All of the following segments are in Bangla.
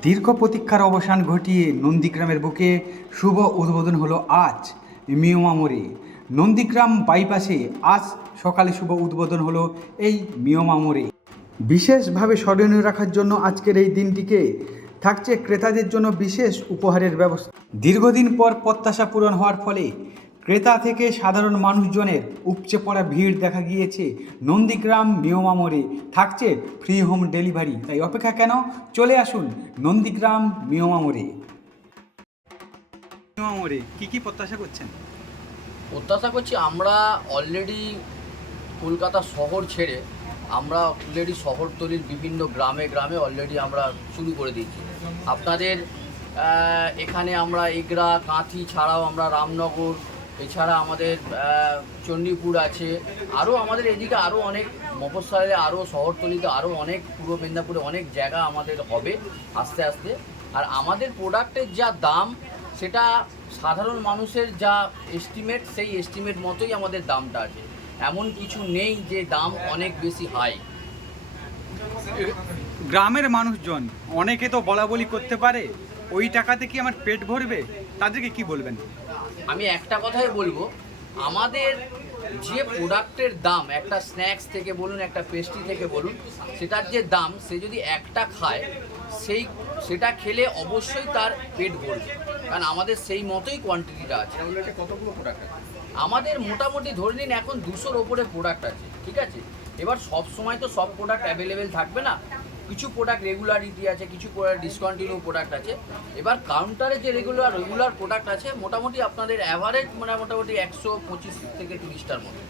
দীর্ঘ প্রতীক্ষার অবসান ঘটিয়ে নন্দীগ্রামের বুকে শুভ উদ্বোধন হলো আজ মিয়মা মোড়ে নন্দীগ্রাম বাইপাসে আজ সকালে শুভ উদ্বোধন হলো এই মিয়মা মোড়ে বিশেষভাবে স্মরণীয় রাখার জন্য আজকের এই দিনটিকে থাকছে ক্রেতাদের জন্য বিশেষ উপহারের ব্যবস্থা। দীর্ঘদিন পর প্রত্যাশা পূরণ হওয়ার ফলে ক্রেতা থেকে সাধারণ মানুষজনের উপচে পড়া ভিড় দেখা গিয়েছে। নন্দীগ্রাম মিয়মা মোড়ে থাকছে ফ্রি হোম ডেলিভারি তাই অপেক্ষা কেন? চলে আসুন নন্দীগ্রাম মিয়মা মোড়ে। কী কী প্রত্যাশা করছেন? প্রত্যাশা করছি আমরা অলরেডি কলকাতা শহর ছেড়ে আমরা অলরেডি শহরতলির বিভিন্ন গ্রামে গ্রামে অলরেডি আমরা শুরু করে দিয়েছি। আপনাদের এখানে আমরা এগরা কাঁথি ছাড়াও আমরা রামনগর এছাড়া আমাদের চণ্ডীপুর আছে। আরও আমাদের এদিকে আরও অনেক মফস্বলে আরও শহরতলিতে আরও অনেক পূর্ব মেদিনীপুরে অনেক জায়গা আমাদের হবে আস্তে আস্তে। আর আমাদের প্রোডাক্টের যা দাম, সেটা সাধারণ মানুষের যা এস্টিমেট সেই এস্টিমেট মতোই আমাদের দামটা আছে। এমন কিছু নেই যে দাম অনেক বেশি হাই গ্রামের মানুষজন, অনেকে তো বলা বলি করতে পারে, ওই টাকাতে কি আমার পেট ভরবে? তাদেরকে কি বলবেন? আমি একটা কথাই বলব, আমাদের যে প্রোডাক্টের দাম, একটা স্ন্যাক্স থেকে বলুন, একটা পেস্ট্রি থেকে বলুন, সেটার যে দাম, সে যদি একটা খায়, সেই, সেটা খেলে অবশ্যই তার পেট ভরবে। কারণ আমাদের সেই মতোই কোয়ান্টিটিটা আছে। প্রোডাক্ট আমাদের মোটামুটি ধরে নিন, এখন দুশোর ওপরে প্রোডাক্ট আছে, ঠিক আছে? এবার সব সময় তো সব প্রোডাক্ট অ্যাভেলেবেল থাকবে না। কিছু প্রোডাক্ট রেগুলারিটি আছে কিছু ডিসকন্টিনিউ প্রোডাক্ট আছে। এবার কাউন্টারে যে রেগুলার রেগুলার প্রোডাক্ট আছে মোটামুটি আপনাদের অ্যাভারেজ মানে মোটামুটি একশো পঁচিশ থেকে তিরিশটার মতো।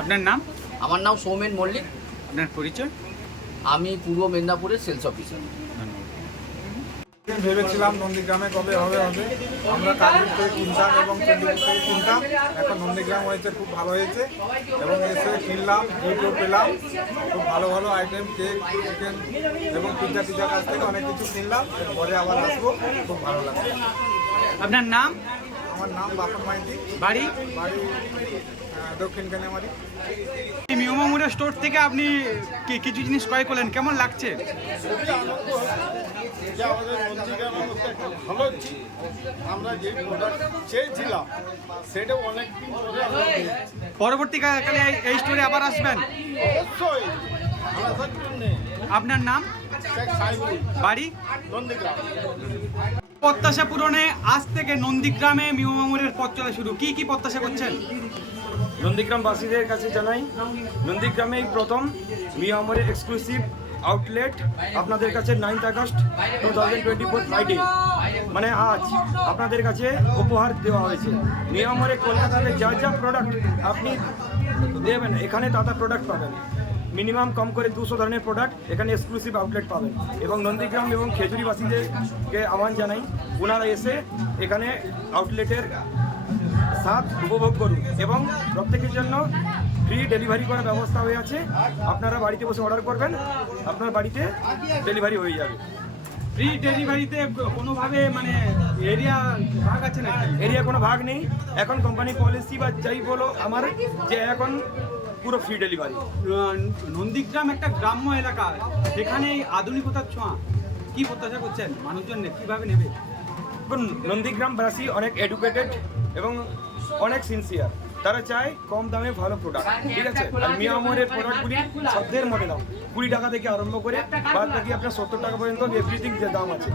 আপনার নাম? আমার নাম সৌমেন মল্লিক। আপনার পরিচয়? আমি পূর্ব মেদিনীপুরের সেলস অফিসার ভেবেছিলাম নন্দীগ্রামে কবে হবে হবে। আমরা কাজপুর থেকে কিনতাম এবং কিনতাম এখন নন্দীগ্রাম হয়েছে, খুব ভালো হয়েছে। এবং এসে কিনলাম ভিডিও পেলাম। খুব ভালো ভালো আইটেম কেক চিকেন এবং পিজা টিজার কাছ থেকে অনেক কিছু কিনলাম। পরে আবার আসব। খুব ভালো লাগবে। আপনার নাম? আমার নাম বাপন মাইতি। বাড়ি? বাড়ি দক্ষিণ কানিয়ামারি। স্টোর থেকে আপনি কিছু জিনিস ক্রয় করলেন? কেমন লাগছে? আমাদের ভালো আমরা যে প্রোডাক্ট চেয়েছিলাম সেটা। পরবর্তীকালে এই- স্টোরে আবার আসবেন? অবশ্যই। আপনার নাম? বাড়ি? প্রত্যাশা পূরণে আজ থেকে নন্দীগ্রামে মিয়মা মোড়ের পথ চলা শুরু। কি কি প্রত্যাশা করছেন? নন্দীগ্রামবাসীদের কাছে জানাই, নন্দীগ্রামেই প্রথম মিয়ামরের এক্সক্লুসিভ আউটলেট আপনাদের কাছে ninth August two thousand twenty four Friday মানে আজ আপনাদের কাছে উপহার দেওয়া হয়েছে। মিয়ামরে কলকাতাতে যা যা প্রোডাক্ট আপনি দেবেন, এখানে দাদা প্রোডাক্ট পাবেন। মিনিমাম কম করে দুশো ধরনের প্রোডাক্ট এখানে এক্সক্লুসিভ আউটলেট পাবেন। এবং নন্দীগ্রাম এবং খেজুরিবাসীদেরকে আহ্বান জানাই ওনারা এসে এখানে আউটলেটের স্বাদ উপভোগ করুন এবং প্রত্যেকের জন্য ফ্রি ডেলিভারি করার ব্যবস্থা হয়ে আছে। আপনারা বাড়িতে বসে অর্ডার করবেন আপনার বাড়িতে ডেলিভারি হয়ে যাবে। ফ্রি ডেলিভারিতে কোনোভাবে মানে এরিয়া ভাগ আছে না এরিয়া কোনো ভাগ নেই। এখন কোম্পানির পলিসি বা যাই বলো আমার যে এখন পুরো ফ্রি ডেলিভারি নন্দীগ্রাম একটা গ্রাম্য এলাকা। সেখানে এই আধুনিকতার ছোঁয়া। কি প্রত্যাশা করছেন? মানুষজন কীভাবে নেবে? নন্দীগ্রামবাসী অনেক এডুকেটেড এবং অনেক সিনসিয়ার তারা চায় কম দামে ভালো প্রোডাক্ট ঠিক আছে? আর মিয়ামরের প্রোডাক্টগুলি সাধ্যের মধ্যে দাম কুড়ি টাকা থেকে আরম্ভ করে বাদ বাকি আপনার সত্তর টাকা পর্যন্ত এভরিথিং যে দাম আছে।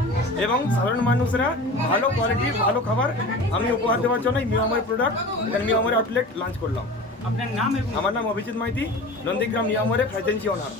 এবং সাধারণ মানুষরা ভালো কোয়ালিটির ভালো খাবার আমি উপহার দেওয়ার জন্য মিয়ামরের প্রোডাক্ট এখানে মিয়ামরের আউটলেট লঞ্চ করলাম। আপনার নাম এবং আমার নাম অভিজিৎ মাইতি নন্দীগ্রাম নিয়ামরে ফ্র্যাঞ্চাইজি অনার